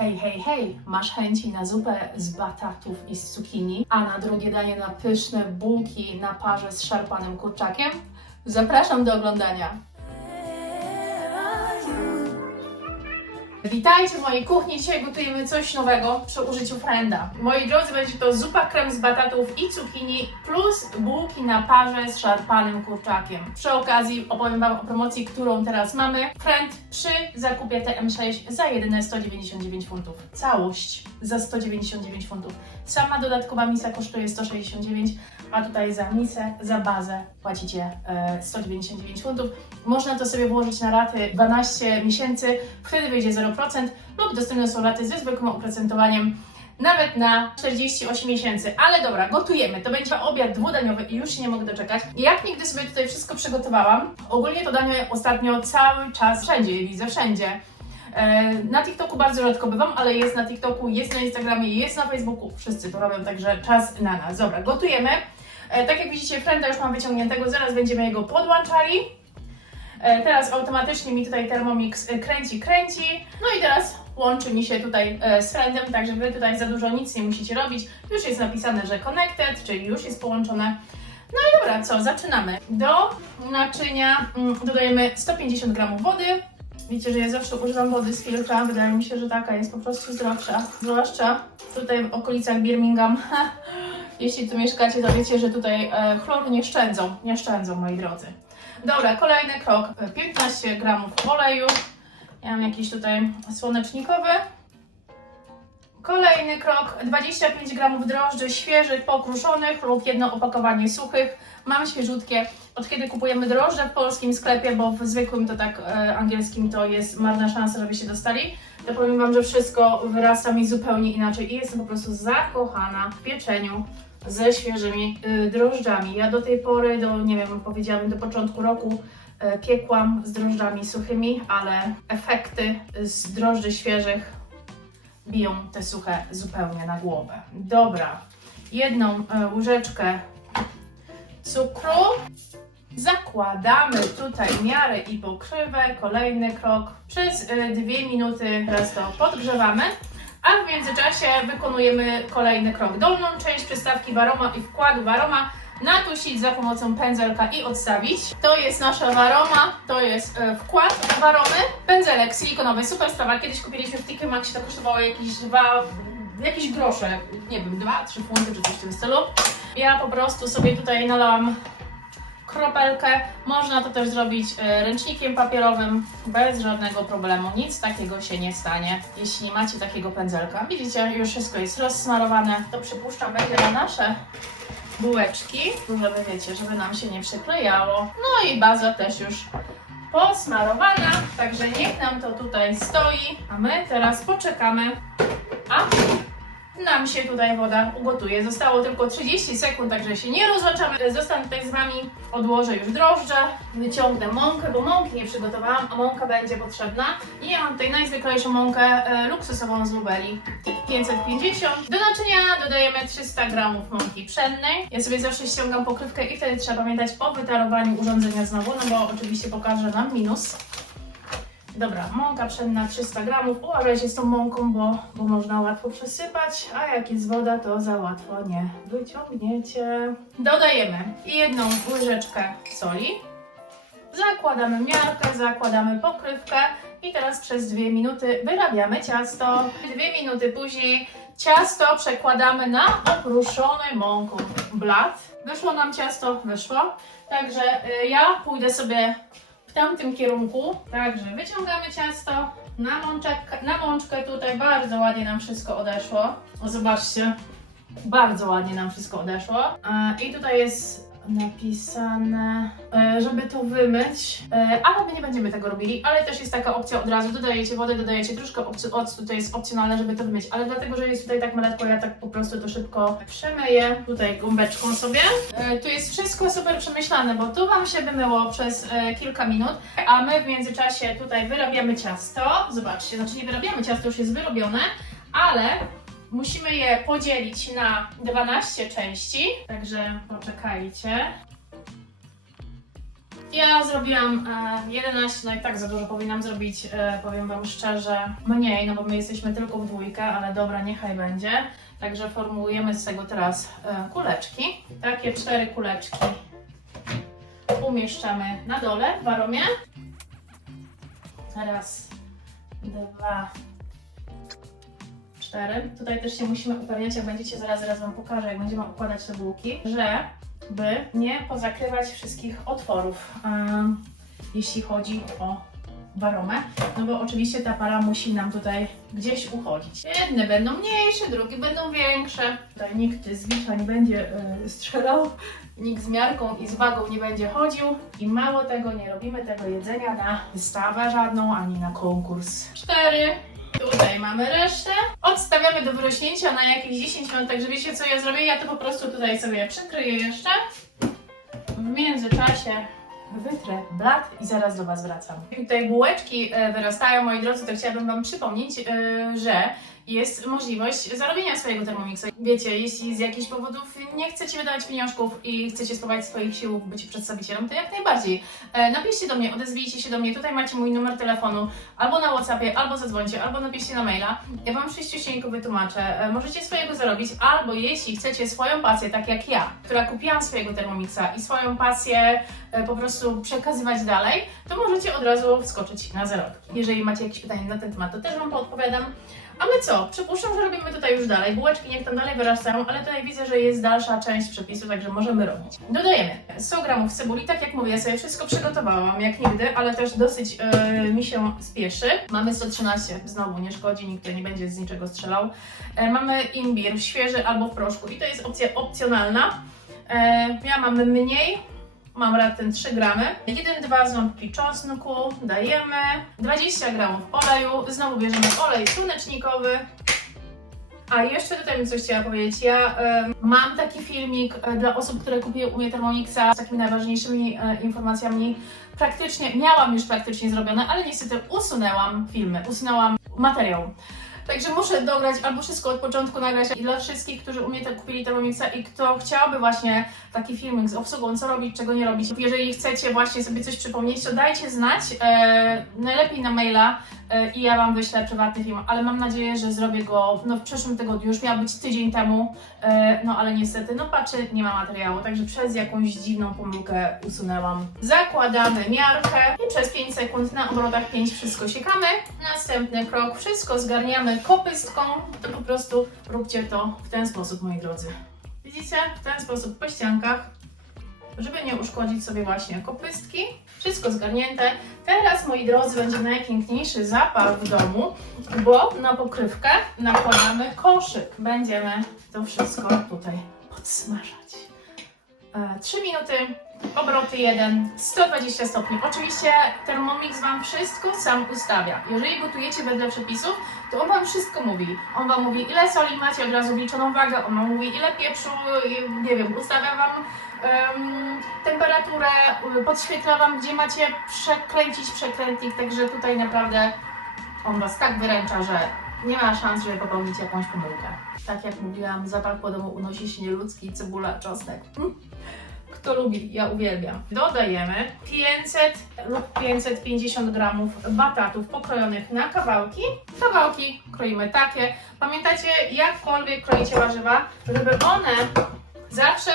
Hej, hej, hej, masz chęci na zupę z batatów i z cukinii, a na drugie danie na pyszne bułki na parze z szarpanym kurczakiem? Zapraszam do oglądania. Witajcie w mojej kuchni. Dzisiaj gotujemy coś nowego przy użyciu frenda. Moi drodzy, będzie to zupa krem z batatów i cukinii plus bułki na parze z szarpanym kurczakiem. Przy okazji opowiem Wam o promocji, którą teraz mamy. Friend przy zakupie TM6 za jedyne 199 funtów. Całość za 199 funtów. Sama dodatkowa misa kosztuje 169, a tutaj za misę, za bazę płacicie e, 199 funtów. Można to sobie włożyć na raty 12 miesięcy, wtedy wyjdzie 0% lub dostępne są raty ze zwykłym oprocentowaniem nawet na 48 miesięcy. Ale dobra, gotujemy. To będzie obiad dwudaniowy i już się nie mogę doczekać. Jak nigdy sobie tutaj wszystko przygotowałam. Ogólnie to danie ostatnio cały czas wszędzie je widzę, wszędzie. E, Na TikToku bardzo rzadko bywam, ale jest na TikToku, jest na Instagramie, jest na Facebooku. Wszyscy to robią, także czas na nas. Dobra, gotujemy. E, Tak jak widzicie, frenda już mam wyciągniętego, zaraz będziemy jego podłączali. E, Teraz automatycznie mi tutaj Thermomix e, kręci, kręci. No i teraz łączy mi się tutaj e, z friendem, także Wy tutaj za dużo nic nie musicie robić. Już jest napisane, że connected, czyli już jest połączone. No i dobra, co, zaczynamy. Do naczynia mm, dodajemy 150 g wody. Wiecie, że ja zawsze używam wody z filtra, wydaje mi się, że taka jest po prostu zdrowsza. Zwłaszcza tutaj w okolicach Birmingham. Jeśli tu mieszkacie, to wiecie, że tutaj chloru nie szczędzą, nie szczędzą, moi drodzy. Dobra, kolejny krok. 15 gramów oleju. Ja mam jakiś tutaj słonecznikowy. Kolejny krok. 25 gramów drożdży świeżych, pokruszonych lub jedno opakowanie suchych. Mam świeżutkie. Od kiedy kupujemy drożdże w polskim sklepie, bo w zwykłym to tak e, angielskim to jest marna szansa, żeby się dostali, to powiem Wam, że wszystko wyrasta mi zupełnie inaczej i jestem po prostu zakochana w pieczeniu ze świeżymi y, drożdżami. Ja do tej pory, do nie wiem, powiedziałabym do początku roku e, piekłam z drożdżami suchymi, ale efekty z drożdży świeżych biją te suche zupełnie na głowę. Dobra, jedną e, łyżeczkę cukru. Zakładamy tutaj miarę i pokrywę. Kolejny krok. Przez dwie minuty raz to podgrzewamy. A w międzyczasie wykonujemy kolejny krok. Dolną część przystawki waroma i wkładu waroma natusić za pomocą pędzelka i odstawić. To jest nasza waroma, to jest e, wkład waromy. Pędzelek silikonowy, super sprawa. Kiedyś kupiliśmy w TK Maxie, to kosztowało jakieś dwa, jakieś grosze, nie wiem, dwa, trzy funty czy coś w tym stylu. Ja po prostu sobie tutaj nalałam kropelkę. Można to też zrobić e, ręcznikiem papierowym bez żadnego problemu. Nic takiego się nie stanie, jeśli macie takiego pędzelka. Widzicie, już wszystko jest rozsmarowane. To przypuszczam będzie na nasze bułeczki, żeby wiecie, żeby nam się nie przyklejało. No i baza też już posmarowana, także niech nam to tutaj stoi, a my teraz poczekamy, a nam się tutaj woda ugotuje. Zostało tylko 30 sekund, także się nie rozłączamy. Zostanę tutaj z Wami, odłożę już drożdże, wyciągnę mąkę, bo mąki nie przygotowałam, a mąka będzie potrzebna. I ja mam tutaj najzwyklejszą mąkę e, luksusową z Lubeli, typ 550. Do naczynia dodajemy 300 g mąki pszennej. Ja sobie zawsze ściągam pokrywkę i wtedy trzeba pamiętać o wytarowaniu urządzenia znowu, no bo oczywiście pokażę nam minus. Dobra, mąka pszenna 300 gramów. Uważajcie z tą mąką, bo, bo można łatwo przesypać, a jak jest woda, to za łatwo nie wyciągniecie. Dodajemy jedną łyżeczkę soli. Zakładamy miarkę, zakładamy pokrywkę i teraz przez dwie minuty wyrabiamy ciasto. Dwie minuty później ciasto przekładamy na okruszony mąką blat. Wyszło nam ciasto, wyszło. Także y, ja pójdę sobie w tamtym kierunku. Także wyciągamy ciasto na, mączek, na mączkę. Tutaj bardzo ładnie nam wszystko odeszło. Zobaczcie, bardzo ładnie nam wszystko odeszło. E, I tutaj jest napisane, e, żeby to wymyć, e, ale my nie będziemy tego robili, ale też jest taka opcja od razu, dodajecie wodę, dodajecie troszkę octu, to jest opcjonalne, żeby to wymyć, ale dlatego, że jest tutaj tak maletko, ja tak po prostu to szybko przemyję, tutaj gąbeczką sobie. E, Tu jest wszystko super przemyślane, bo tu Wam się wymyło przez kilka minut, a my w międzyczasie tutaj wyrabiamy ciasto, zobaczcie, znaczy nie wyrabiamy ciasto, już jest wyrobione, ale Musimy je podzielić na 12 części, także poczekajcie. Ja zrobiłam e, 11, no i tak za dużo powinnam zrobić, e, powiem Wam szczerze, mniej, no bo my jesteśmy tylko w dwójkę, ale dobra, niechaj będzie. Także formułujemy z tego teraz e, kuleczki. Takie cztery kuleczki umieszczamy na dole w aromie. Raz, dwa, cztery. Tutaj też się musimy upewniać, jak będziecie, zaraz, zaraz Wam pokażę, jak będziemy układać te bułki, że by nie pozakrywać wszystkich otworów, em, jeśli chodzi o baromę, no bo oczywiście ta para musi nam tutaj gdzieś uchodzić. Jedne będą mniejsze, drugie będą większe. Tutaj nikt z wisza nie będzie y, strzelał, nikt z miarką i z wagą nie będzie chodził i mało tego, nie robimy tego jedzenia na wystawę żadną, ani na konkurs. Cztery. Tutaj mamy resztę. Odstawiamy do wyrośnięcia na jakieś 10 minut, także wiecie co ja zrobię? Ja to po prostu tutaj sobie przykryję jeszcze. W międzyczasie wytrę blat i zaraz do Was wracam. Tutaj bułeczki e, wyrastają, moi drodzy, to chciałabym Wam przypomnieć, e, że jest możliwość zarobienia swojego Thermomixa. Wiecie, jeśli z jakichś powodów nie chcecie wydawać pieniążków i chcecie spróbować swoich sił byciu przedstawicielem, to jak najbardziej. E, Napiszcie do mnie, odezwijcie się do mnie, tutaj macie mój numer telefonu, albo na Whatsappie, albo zadzwońcie, albo napiszcie na maila. Ja Wam wszyściusieńko wytłumaczę. E, Możecie swojego zarobić, albo jeśli chcecie swoją pasję, tak jak ja, która kupiłam swojego Thermomixa i swoją pasję e, po prostu przekazywać dalej, to możecie od razu wskoczyć na zarobki. Jeżeli macie jakieś pytania na ten temat, to też Wam podpowiadam. A my co? Przypuszczam, że robimy tutaj już dalej. Bułeczki niech tam dalej wyrastają, ale tutaj widzę, że jest dalsza część przepisu, także możemy robić. Dodajemy 100 gramów cebuli. Tak jak mówię, sobie wszystko przygotowałam, jak nigdy, ale też dosyć e, mi się spieszy. Mamy 113, znowu nie szkodzi, nikt nie będzie z niczego strzelał. E, mamy imbir, świeży albo w proszku i to jest opcja opcjonalna. E, ja mam mniej, Mam raptem 3 gramy. 1-2 ząbki czosnku dajemy. 20 gramów oleju. Znowu bierzemy olej słonecznikowy. A jeszcze tutaj bym coś chciała powiedzieć. Ja em, mam taki filmik e, dla osób, które kupiły u mnie Thermomixa z takimi najważniejszymi e, informacjami. Praktycznie, miałam już praktycznie zrobione, ale niestety usunęłam filmy, usunęłam materiał. Także muszę dograć albo wszystko od początku nagrać i dla wszystkich, którzy u mnie tak kupili Thermomixa i kto chciałby właśnie taki filmik z obsługą, co robić, czego nie robić. Jeżeli chcecie właśnie sobie coś przypomnieć, to dajcie znać, e, najlepiej na maila e, i ja Wam wyślę prywatny film, ale mam nadzieję, że zrobię go no, w przyszłym tygodniu, już miał być tydzień temu, e, no ale niestety, no patrzę, nie ma materiału, także przez jakąś dziwną pomyłkę usunęłam. Zakładamy miarkę i przez 5 sekund na obrotach 5 wszystko siekamy. Następny krok, wszystko zgarniamy kopystką, to po prostu róbcie to w ten sposób, moi drodzy. Widzicie? W ten sposób po ściankach, żeby nie uszkodzić sobie właśnie kopystki. Wszystko zgarnięte. Teraz, moi drodzy, będzie najpiękniejszy zapach w domu, bo na pokrywkę nakładamy koszyk. Będziemy to wszystko tutaj podsmażać. E, 3 minuty, obroty 1, 120 stopni. Oczywiście Thermomix Wam wszystko sam ustawia. Jeżeli gotujecie wedle przepisów, to on Wam wszystko mówi. On Wam mówi, ile soli macie, od razu wliczoną wagę, on Wam mówi, ile pieprzu, nie wiem, ustawia Wam em, temperaturę, y, podświetla Wam, gdzie macie przekręcić przekrętnik, także tutaj naprawdę on Was tak wyręcza, że nie ma szans, żeby popełnić jakąś pomyłkę. Tak jak mówiłam, zapach po domu unosi się nieludzki, cebula, czosnek. Kto lubi, ja uwielbiam. Dodajemy 500 lub 550 gramów batatów pokrojonych na kawałki. Kawałki kroimy takie. Pamiętacie, jakkolwiek kroicie warzywa, żeby one zawsze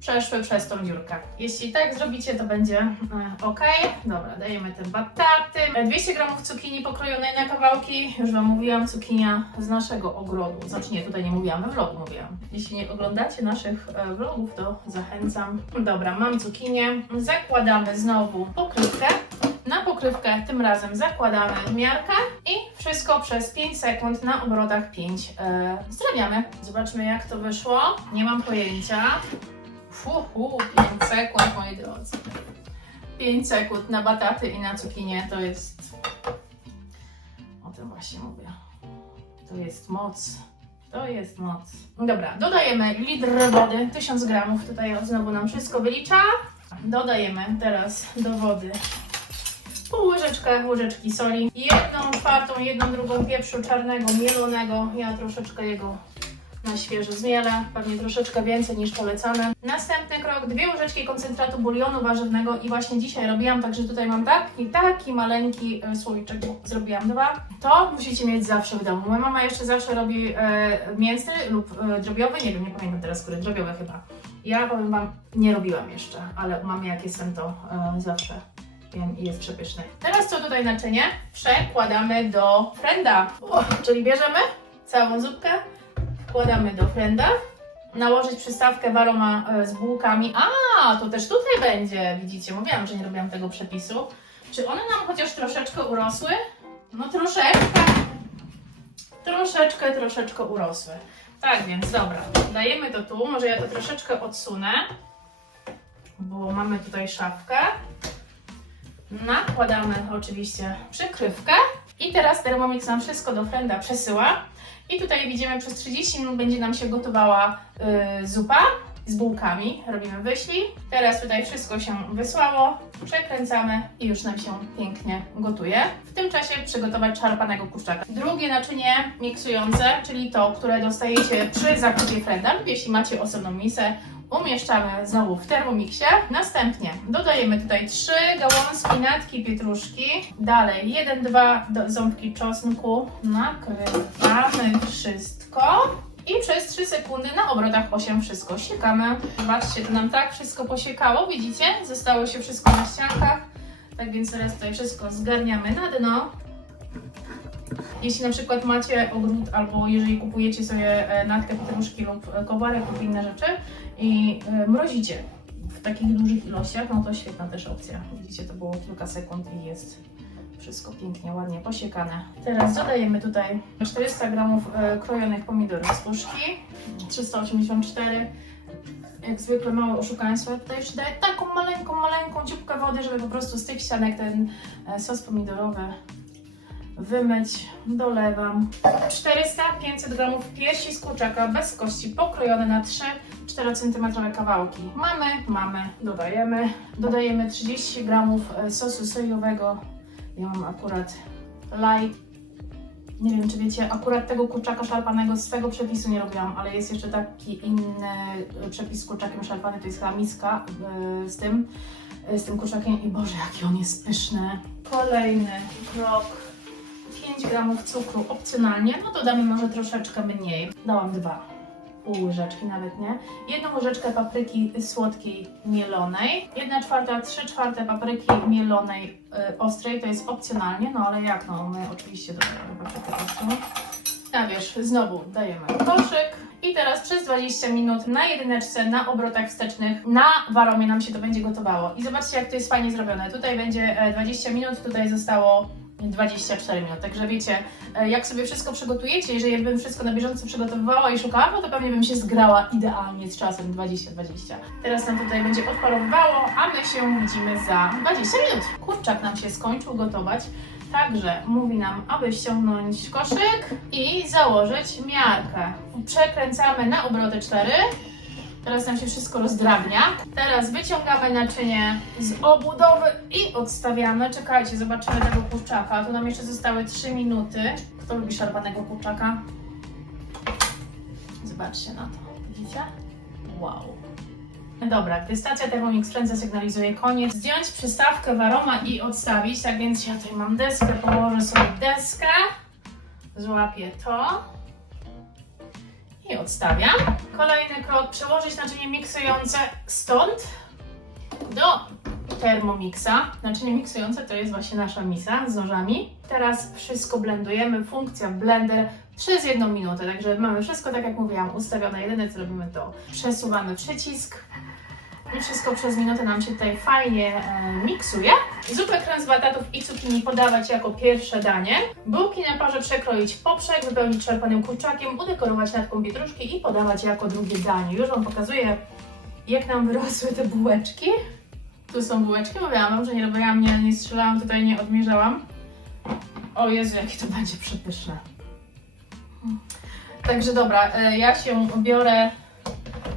przeszły przez tą dziurkę. Jeśli tak zrobicie, to będzie e, ok. Dobra, dajemy te bataty. E, 200 gramów cukinii pokrojonej na kawałki. Już Wam mówiłam, cukinia z naszego ogrodu. Znaczy nie, tutaj nie mówiłam, we vlogu mówiłam. Jeśli nie oglądacie naszych e, vlogów, to zachęcam. Dobra, mam cukinię. Zakładamy znowu pokrywkę. Na pokrywkę tym razem zakładamy miarkę i wszystko przez 5 sekund na obrotach 5 e, zdrabiamy. Zobaczmy jak to wyszło. Nie mam pojęcia. Fuhu, 5 sekund moi drodzy. 5 sekund na bataty i na cukinię to jest... O tym właśnie mówię. To jest moc. To jest moc. Dobra, dodajemy litr wody, 1000 gramów. Tutaj znowu nam wszystko wylicza. Dodajemy teraz do wody pół łyżeczkę, łyżeczki soli, jedną czwartą, jedną drugą pieprzu czarnego, mielonego. Ja troszeczkę jego na świeżo zmielę, pewnie troszeczkę więcej niż polecane. Następny krok, dwie łyżeczki koncentratu bulionu warzywnego i właśnie dzisiaj robiłam, także tutaj mam taki, taki maleńki e, słoiczek, zrobiłam dwa. To musicie mieć zawsze w domu. Moja mama jeszcze zawsze robi e, mięsny lub e, drobiowy, nie wiem, nie pamiętam teraz, który, drobiowy chyba. Ja powiem Wam, nie robiłam jeszcze, ale mamy jak jestem, to e, zawsze i jest przepyszny. Teraz co tutaj naczynie? Przekładamy do frenda, czyli bierzemy całą zupkę, wkładamy do frenda, nałożyć przystawkę waroma e, z bułkami. A, to też tutaj będzie, widzicie, mówiłam, że nie robiłam tego przepisu. Czy one nam chociaż troszeczkę urosły? No troszeczkę, troszeczkę, troszeczkę urosły. Tak więc, dobra, dajemy to tu, może ja to troszeczkę odsunę, bo mamy tutaj szafkę. Nakładamy oczywiście przykrywkę i teraz Thermomix nam wszystko do frenda przesyła. I tutaj widzimy, przez 30 minut będzie nam się gotowała y, zupa z bułkami. Robimy wyśli. Teraz tutaj wszystko się wysłało, przekręcamy i już nam się pięknie gotuje. W tym czasie przygotować szarpanego kurczaka. Drugie naczynie miksujące, czyli to, które dostajecie przy zakupie frenda lub jeśli macie osobną misę, umieszczamy znowu w termomiksie. Następnie dodajemy tutaj 3 gałązki natki pietruszki. Dalej 1-2 do- ząbki czosnku. Nakrywamy wszystko. I przez 3 sekundy na obrotach 8 wszystko siekamy. Zobaczcie, to nam tak wszystko posiekało, widzicie? Zostało się wszystko na ściankach. Tak więc teraz tutaj wszystko zgarniamy na dno. Jeśli na przykład macie ogród albo jeżeli kupujecie sobie e, natkę pietruszki lub e, kowarek lub inne rzeczy i e, mrozicie w takich dużych ilościach, no to świetna też opcja. Widzicie, to było kilka sekund i jest wszystko pięknie, ładnie posiekane. Teraz dodajemy tutaj 400 gramów e, krojonych pomidorów z puszki, 384 jak zwykle małe oszukaństwo, ja tutaj jeszcze daję taką maleńką, maleńką dzióbkę wody, żeby po prostu z tych ścianek ten e, sos pomidorowy wymyć, dolewam. 400-500 gramów piersi z kurczaka bez kości pokrojone na 3-4 cm kawałki. Mamy, mamy, dodajemy. Dodajemy 30 gramów e, sosu sojowego. Ja mam akurat light. Nie wiem, czy wiecie, akurat tego kurczaka szarpanego z tego przepisu nie robiłam, ale jest jeszcze taki inny e, przepis z kurczakiem szarpany, to jest chyba miska e, z tym, z tym kurczakiem i Boże, jaki on jest pyszny. Kolejny krok. 5 gramów cukru opcjonalnie, no to damy może troszeczkę mniej. Dałam dwa, pół łyżeczki nawet nie. Jedną łyżeczkę papryki słodkiej mielonej. 1 czwarta, 3 czwarte papryki mielonej y, ostrej, to jest opcjonalnie, no ale jak no, my oczywiście dodajemy paprykę ostrą. A wiesz, znowu dajemy koszyk. I teraz przez 20 minut na jedyneczce, na obrotach wstecznych, na waromie nam się to będzie gotowało. I zobaczcie, jak to jest fajnie zrobione. Tutaj będzie e, 20 minut, tutaj zostało 24 minut. Także wiecie, e, jak sobie wszystko przygotujecie, jeżeli bym wszystko na bieżąco przygotowywała i szukała, to pewnie bym się zgrała idealnie z czasem 20-20. Teraz nam tutaj będzie odparowywało, a my się widzimy za 20 minut. Kurczak nam się skończył gotować. Także mówi nam, aby ściągnąć koszyk i założyć miarkę. Przekręcamy na obroty 4. Teraz nam się wszystko rozdrabnia. Teraz wyciągamy naczynie z obudowy i odstawiamy. Czekajcie, zobaczymy tego kurczaka. Tu nam jeszcze zostały 3 minuty. Kto lubi szarpanego kurczaka? Zobaczcie na to. Widzicie? Wow. Dobra, gdy stacja Thermomix Friend zasygnalizuje koniec, zdjąć przystawkę waroma i odstawić. Tak więc ja tutaj mam deskę, położę sobie deskę, złapię to odstawiam. Kolejny krok, przełożyć naczynie miksujące stąd do Thermomixa. Naczynie miksujące to jest właśnie nasza misa z nożami. Teraz wszystko blendujemy, funkcja blender przez jedną minutę, także mamy wszystko tak jak mówiłam ustawione. Jedyne co robimy to przesuwamy przycisk i wszystko przez minutę nam się tutaj fajnie e, miksuje. Zupę krem z batatów i cukinii podawać jako pierwsze danie. Bułki na parze przekroić poprzek, wypełnić szarpanym kurczakiem, udekorować natką pietruszki i podawać jako drugie danie. Już Wam pokazuję, jak nam wyrosły te bułeczki. Tu są bułeczki, mówiłam Wam, że nie robiłam, nie, nie strzelałam, tutaj nie odmierzałam. O Jezu, jakie to będzie przepyszne. Także dobra, e, ja się biorę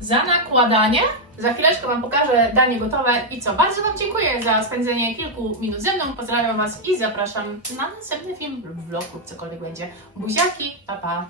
za nakładanie. Za chwileczkę Wam pokażę danie gotowe i co? Bardzo Wam dziękuję za spędzenie kilku minut ze mną. Pozdrawiam Was i zapraszam na następny film lub vlog lub cokolwiek będzie. Buziaki, pa pa!